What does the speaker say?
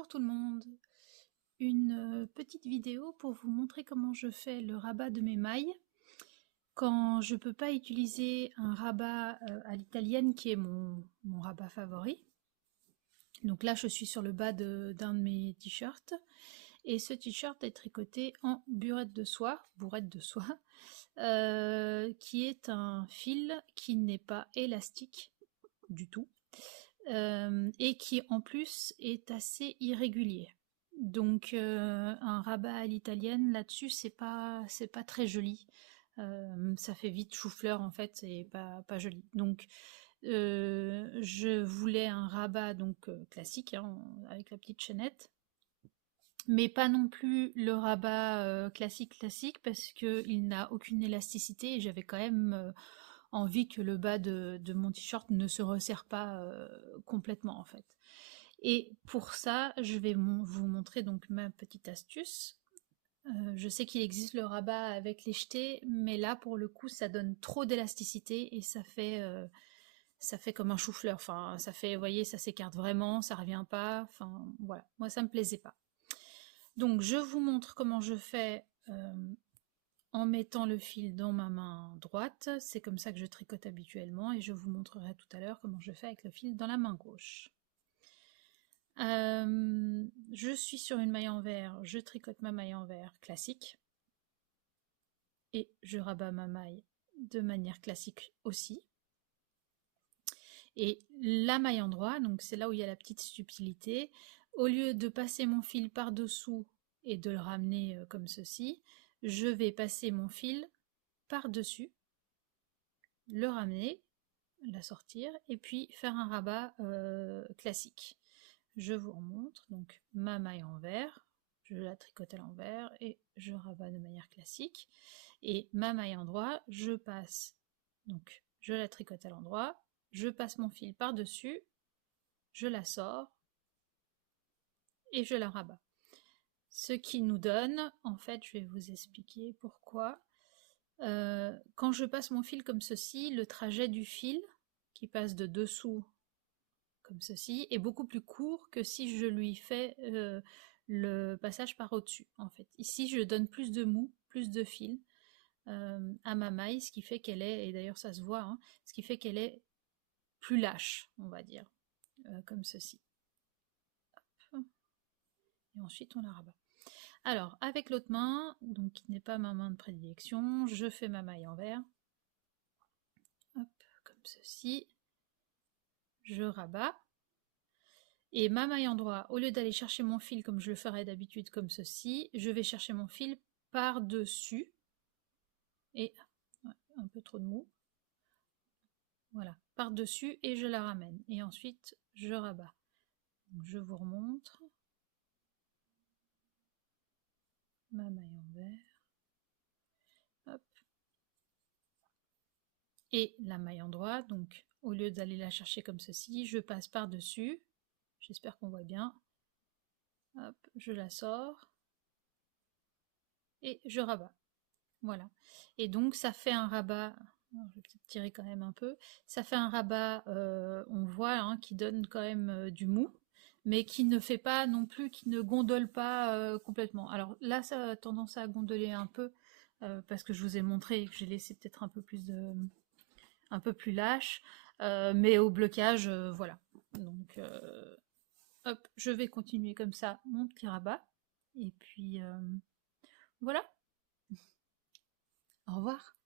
Bonjour tout le monde, une petite vidéo pour vous montrer comment je fais le rabat de mes mailles quand je peux pas utiliser un rabat à l'italienne qui est mon rabat favori. Donc là je suis sur le bas d'un de mes t-shirts et ce t-shirt est tricoté en bourrette de soie, qui est un fil qui n'est pas élastique du tout. Et qui en plus est assez irrégulier. Donc un rabat à l'italienne là-dessus c'est pas très joli. Ça fait vite chou-fleur en fait, c'est pas joli. Donc je voulais un rabat donc classique hein, avec la petite chaînette, mais pas non plus le rabat classique parce que il n'a aucune élasticité et j'avais quand même envie que le bas de mon t-shirt ne se resserre pas complètement en fait. Et pour ça, je vais vous montrer donc ma petite astuce. Je sais qu'il existe le rabat avec les jetés, mais là pour le coup ça donne trop d'élasticité et ça fait comme un chou-fleur. Enfin, ça fait, vous voyez, ça s'écarte vraiment, ça revient pas. Enfin, voilà, moi ça me plaisait pas. Donc je vous montre comment je fais en mettant le fil dans ma main droite. C'est comme ça que je tricote habituellement et je vous montrerai tout à l'heure comment je fais avec le fil dans la main gauche. Je suis sur une maille envers, je tricote ma maille envers classique et je rabats ma maille de manière classique aussi. Et la maille endroit, donc c'est là où il y a la petite subtilité, au lieu de passer mon fil par dessous et de le ramener comme ceci, je vais passer mon fil par dessus, le ramener, la sortir et puis faire un rabat classique. Je vous remontre donc ma maille envers, je la tricote à l'envers et je rabats de manière classique. Et ma maille endroit, je passe, donc je la tricote à l'endroit, je passe mon fil par dessus, je la sors et je la rabats. Ce qui nous donne, en fait, je vais vous expliquer pourquoi. Quand je passe mon fil comme ceci, le trajet du fil qui passe de dessous comme ceci est beaucoup plus court que si je lui fais le passage par au-dessus. En fait, ici je donne plus de mou, plus de fil à ma maille, ce qui fait qu'elle est, et d'ailleurs ça se voit, hein, ce qui fait qu'elle est plus lâche, on va dire, comme ceci. Hop. Et ensuite on la rabat. Alors avec l'autre main, donc qui n'est pas ma main de prédilection, je fais ma maille envers. Hop, comme ceci. Je rabats. Et ma maille endroit, au lieu d'aller chercher mon fil comme je le ferais d'habitude comme ceci, je vais chercher mon fil par-dessus. Et un peu trop de mou. Voilà, par-dessus et je la ramène. Et ensuite, je rabats. Donc, je vous remontre. Ma maille envers. Hop. Et la maille endroit, donc au lieu d'aller la chercher comme ceci, je passe par-dessus. J'espère qu'on voit bien. Hop, je la sors. Et je rabats. Voilà. Et donc ça fait un rabat, je vais peut-être tirer quand même un peu, ça fait un rabat, on voit, hein, qui donne quand même du mou, mais qui ne fait pas non plus, qui ne gondole pas complètement. Alors là ça a tendance à gondoler un peu, parce que je vous ai montré que j'ai laissé peut-être un peu plus lâche, mais au blocage, voilà. Donc hop, je vais continuer comme ça mon petit rabat, et puis voilà. Au revoir.